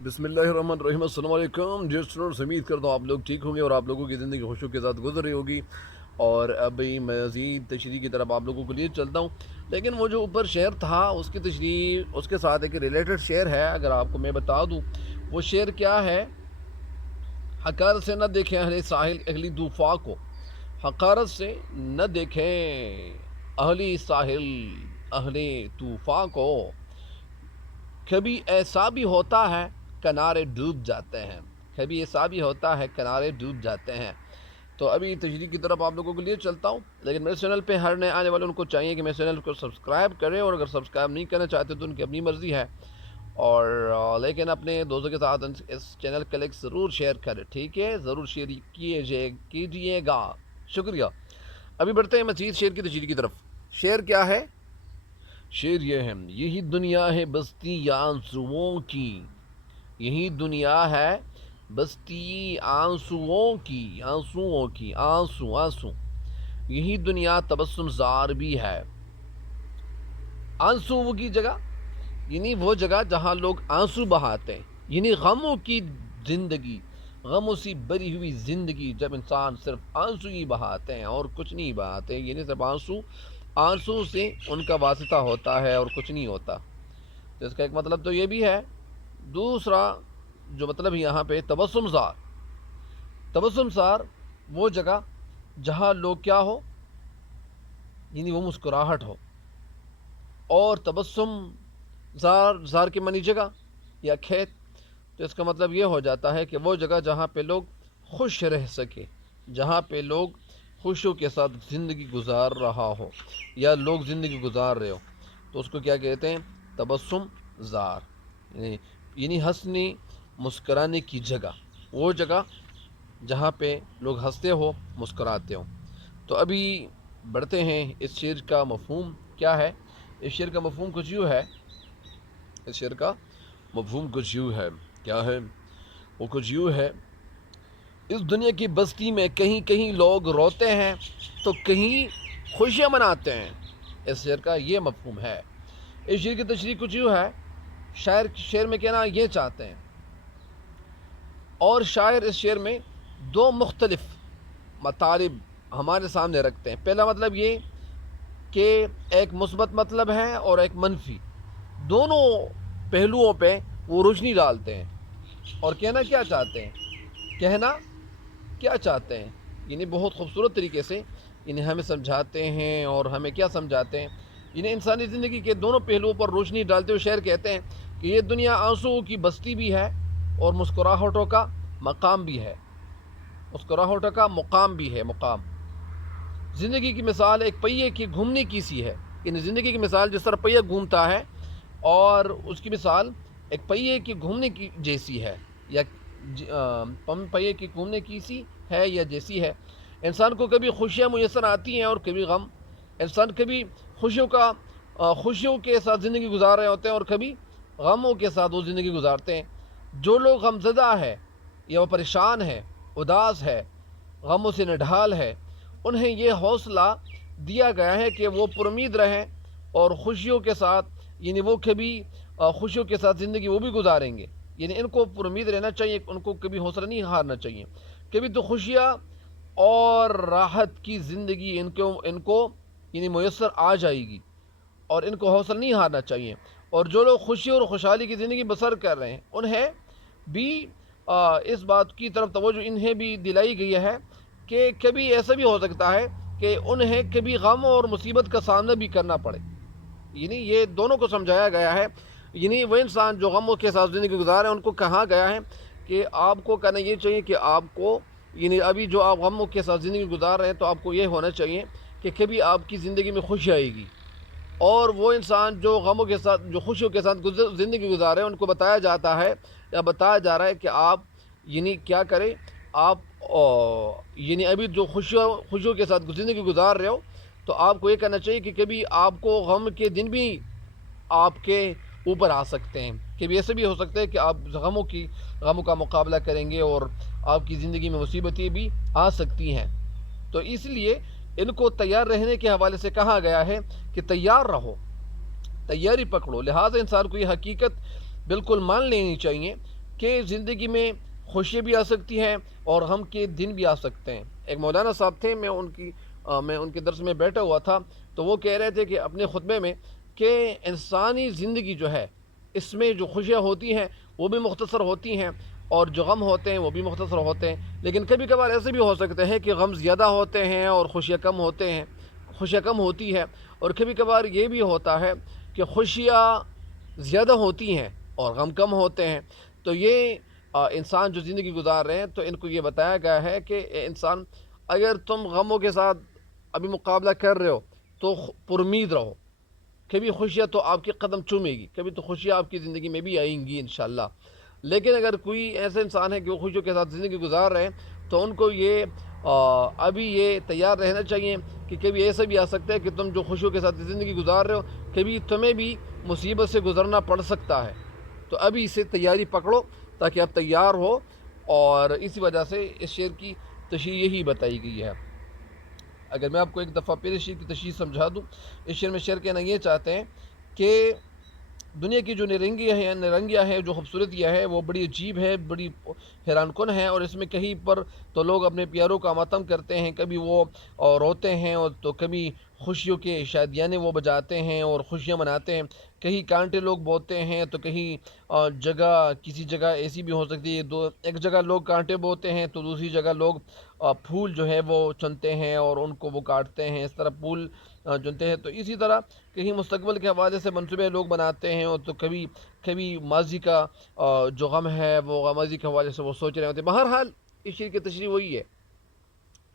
بسم اللہ الرحمن الرحیم۔ السلام علیکم ڈیئر اسٹوڈنٹس، امید کرتا ہوں آپ لوگ ٹھیک ہوں گے اور آپ لوگوں کی زندگی خوشیوں کے ساتھ گزر رہی ہوگی۔ اور ابھی مزید تشریح کی طرف آپ لوگوں کو لیے چلتا ہوں، لیکن وہ جو اوپر شعر تھا اس کی تشریح اس کے ساتھ ایک ریلیٹڈ شعر ہے، اگر آپ کو میں بتا دوں وہ شعر کیا ہے۔ حقارت سے نہ دیکھیں اہل ساحل اہلی طوفاں کو، حقارت سے نہ دیکھیں اہلی ساحل اہل طوفاں کو، کبھی ایسا بھی ہوتا ہے کنارے ڈوب جاتے ہیں، کبھی ایسا بھی ہوتا ہے کنارے ڈوب جاتے ہیں۔ تو ابھی تشریح کی طرف آپ لوگوں کو لیے چلتا ہوں، لیکن میرے چینل پہ ہر نئے آنے والے ان کو چاہیے کہ میرے چینل کو سبسکرائب کریں، اور اگر سبسکرائب نہیں کرنا چاہتے تو ان کی اپنی مرضی ہے، اور لیکن اپنے دوستوں کے ساتھ اس چینل کا لنک ضرور شیئر کریں، ٹھیک ہے؟ ضرور شیئر کیجیے گا، شکریہ۔ ابھی بڑھتے ہیں مزید شعر کی تشریح کی طرف۔ شعر کیا ہے؟ شعر یہ ہے: یہی دنیا ہے بستی آنسوؤں کی، یہی دنیا ہے بستی آنسوؤں کی، آنسوؤں کی، آنسو آنسو، یہی دنیا تبسم زار بھی ہے۔ آنسو کی جگہ یعنی وہ جگہ جہاں لوگ آنسو بہاتے ہیں، یعنی غموں کی زندگی، غموں سے بری ہوئی زندگی، جب انسان صرف آنسو ہی بہاتے ہیں اور کچھ نہیں بہاتے، یعنی صرف آنسو سے ان کا واسطہ ہوتا ہے اور کچھ نہیں ہوتا۔ تو اس کا ایک مطلب تو یہ بھی ہے۔ دوسرا جو مطلب یہاں پہ تبسم زار، تبسم زار وہ جگہ جہاں لوگ کیا ہو، یعنی وہ مسکراہٹ ہو، اور تبسم زار کے معنی جگہ یا کھیت، تو اس کا مطلب یہ ہو جاتا ہے کہ وہ جگہ جہاں پہ لوگ خوش رہ سکے، جہاں پہ لوگ خوشیوں کے ساتھ زندگی گزار رہا ہو یا لوگ زندگی گزار رہے ہو، تو اس کو کیا کہتے ہیں؟ تبسم زار، یعنی ہنسنے مسکرانے کی جگہ، وہ جگہ جہاں پہ لوگ ہنستے ہو، مسکراتے ہو۔ تو ابھی بڑھتے ہیں، اس شعر کا مفہوم کیا ہے؟ اس شعر کا مفہوم کچھ یوں ہے، اس شعر کا مفہوم کچھ یوں ہے، کیا ہے وہ؟ کچھ یوں ہے: اس دنیا کی بستی میں کہیں کہیں لوگ روتے ہیں تو کہیں خوشیاں مناتے ہیں۔ اس شعر کا یہ مفہوم ہے۔ اس شعر کی تشریح کچھ یوں ہے، شعر میں کہنا یہ چاہتے ہیں، اور شاعر اس شعر میں دو مختلف مطالب ہمارے سامنے رکھتے ہیں۔ پہلا مطلب یہ کہ ایک مثبت مطلب ہے اور ایک منفی، دونوں پہلوؤں پہ وہ روشنی ڈالتے ہیں، اور کہنا کیا چاہتے ہیں، کہنا کیا چاہتے ہیں، یعنی بہت خوبصورت طریقے سے انہیں ہمیں سمجھاتے ہیں، اور ہمیں کیا سمجھاتے ہیں، انہیں انسانی زندگی کے دونوں پہلوؤں پر روشنی ڈالتے ہوئے شعر کہتے ہیں کہ یہ دنیا آنسوؤں کی بستی بھی ہے اور مسکراہٹوں کا مقام بھی ہے، مسکراہٹوں کا مقام بھی ہے، مقام۔ زندگی کی مثال ایک پہیے کے گھومنے کی سی ہے، یعنی زندگی کی مثال جس طرح پہیہ گھومتا ہے، اور اس کی مثال ایک پہیے کے گھومنے کی جیسی ہے، یا پہیے کے گھومنے کی سی ہے یا جیسی ہے۔ انسان کو کبھی خوشیاں میسر آتی ہیں اور کبھی غم، انسان کبھی خوشیوں کے ساتھ زندگی گزار رہے ہوتے ہیں اور کبھی غموں کے ساتھ وہ زندگی گزارتے ہیں۔ جو لوگ غمزدہ ہے یا وہ پریشان ہے، اداس ہے، غموں سے نڈھال ہے، انہیں یہ حوصلہ دیا گیا ہے کہ وہ پر امید رہیں اور خوشیوں کے ساتھ، یعنی وہ کبھی خوشیوں کے ساتھ زندگی وہ بھی گزاریں گے، یعنی ان کو پر امید رہنا چاہیے، ان کو کبھی حوصلہ نہیں ہارنا چاہیے۔ کبھی تو خوشیاں اور راحت کی زندگی ان کو یعنی میسر آ جائے گی، اور ان کو حوصلہ نہیں ہارنا چاہیے۔ اور جو لوگ خوشی اور خوشحالی کی زندگی بسر کر رہے ہیں، انہیں بھی اس بات کی طرف توجہ انہیں بھی دلائی گئی ہے کہ کبھی ایسا بھی ہو سکتا ہے کہ انہیں کبھی غم اور مصیبت کا سامنا بھی کرنا پڑے، یعنی یہ دونوں کو سمجھایا گیا ہے۔ یعنی وہ انسان جو غموں کے ساتھ زندگی گزار رہے ہیں، ان کو کہا گیا ہے کہ آپ کو کہنا یہ چاہیے کہ آپ کو، یعنی ابھی جو آپ غموں کے ساتھ زندگی گزار رہے ہیں، تو آپ کو یہ ہونا چاہیے کہ کبھی آپ کی زندگی میں خوشی آئے گی۔ اور وہ انسان جو غموں کے ساتھ، جو خوشیوں کے ساتھ زندگی گزار رہے ہیں، ان کو بتایا جاتا ہے یا بتایا جا رہا ہے کہ آپ یعنی کیا کریں، آپ یعنی ابھی جو خوشیوں کے ساتھ زندگی گزار رہے ہو، تو آپ کو یہ کرنا چاہیے کہ کبھی آپ کو غم کے دن بھی آپ کے اوپر آ سکتے ہیں، کبھی ایسے بھی ہو سکتا ہے کہ آپ غموں کا مقابلہ کریں گے اور آپ کی زندگی میں مصیبتیں بھی آ سکتی ہیں۔ تو اس لیے ان کو تیار رہنے کے حوالے سے کہا گیا ہے کہ تیار رہو، تیاری پکڑو۔ لہٰذا انسان کو یہ حقیقت بالکل مان لینی چاہیے کہ زندگی میں خوشی بھی آ سکتی ہیں اور غم کے دن بھی آ سکتے ہیں۔ ایک مولانا صاحب تھے، میں ان کے درس میں بیٹھا ہوا تھا، تو وہ کہہ رہے تھے کہ اپنے خطبے میں کہ انسانی زندگی جو ہے اس میں جو خوشیاں ہوتی ہیں وہ بھی مختصر ہوتی ہیں اور جو غم ہوتے ہیں وہ بھی مختصر ہوتے ہیں، لیکن کبھی کبھار ایسے بھی ہو سکتے ہیں کہ غم زیادہ ہوتے ہیں اور خوشیاں کم ہوتے ہیں، خوشیاں کم ہوتی ہے، اور کبھی کبھار یہ بھی ہوتا ہے کہ خوشیاں زیادہ ہوتی ہیں اور غم کم ہوتے ہیں۔ تو یہ انسان جو زندگی گزار رہے ہیں تو ان کو یہ بتایا گیا ہے کہ انسان، اگر تم غموں کے ساتھ ابھی مقابلہ کر رہے ہو تو پر امید رہو، کبھی خوشیاں تو آپ کے قدم چومے گی، کبھی تو خوشیاں آپ کی زندگی میں بھی آئیں گی انشاءاللہ۔ لیکن اگر کوئی ایسے انسان ہے کہ وہ خوشیوں کے ساتھ زندگی گزار رہے ہیں تو ان کو یہ ابھی یہ تیار رہنا چاہیے کہ کبھی ایسا بھی آ سکتا ہے کہ تم جو خوشیوں کے ساتھ زندگی گزار رہے ہو کبھی تمہیں بھی مصیبت سے گزرنا پڑ سکتا ہے، تو ابھی اسے تیاری پکڑو تاکہ آپ تیار ہو۔ اور اسی وجہ سے اس شعر کی تشریح یہی بتائی گئی ہے۔ اگر میں آپ کو ایک دفعہ پھر اس شعر کی تشریح سمجھا دوں، اس شعر میں شعر کہنا یہ چاہتے ہیں کہ دنیا کی جو نرنگیاں ہے، جو خوبصورتیاں ہے وہ بڑی عجیب ہے، بڑی حیران کن ہے، اور اس میں کہیں پر تو لوگ اپنے پیاروں کا ماتم کرتے ہیں، کبھی وہ روتے ہیں، اور تو کبھی خوشیوں کے شادیانے وہ بجاتے ہیں اور خوشیاں مناتے ہیں، کہیں کانٹے لوگ بوتے ہیں تو کہیں کسی جگہ ایسی بھی ہو سکتی ہے، ایک جگہ لوگ کانٹے بوتے ہیں تو دوسری جگہ لوگ پھول جو ہے وہ چنتے ہیں اور ان کو وہ کاٹتے ہیں، اس طرح پھول چنتے ہیں۔ تو اسی طرح کہیں مستقبل کے حوالے سے منصوبے لوگ بناتے ہیں، اور تو کبھی ماضی کا جو غم ہے وہ ماضی کے حوالے سے وہ سوچ رہے ہوتے ہیں۔ بہرحال اس شعر کی تشریح وہی ہے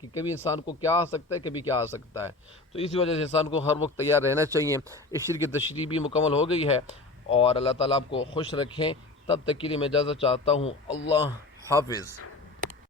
کہ کبھی انسان کو کیا آ سکتا ہے، کبھی کیا آ سکتا ہے، تو اسی وجہ سے انسان کو ہر وقت تیار رہنا چاہیے۔ اس شعر کی تشریح بھی مکمل ہو گئی ہے، اور اللہ تعالیٰ آپ کو خوش رکھیں۔ تب تک کے لیے میں اجازت چاہتا ہوں۔ اللہ حافظ۔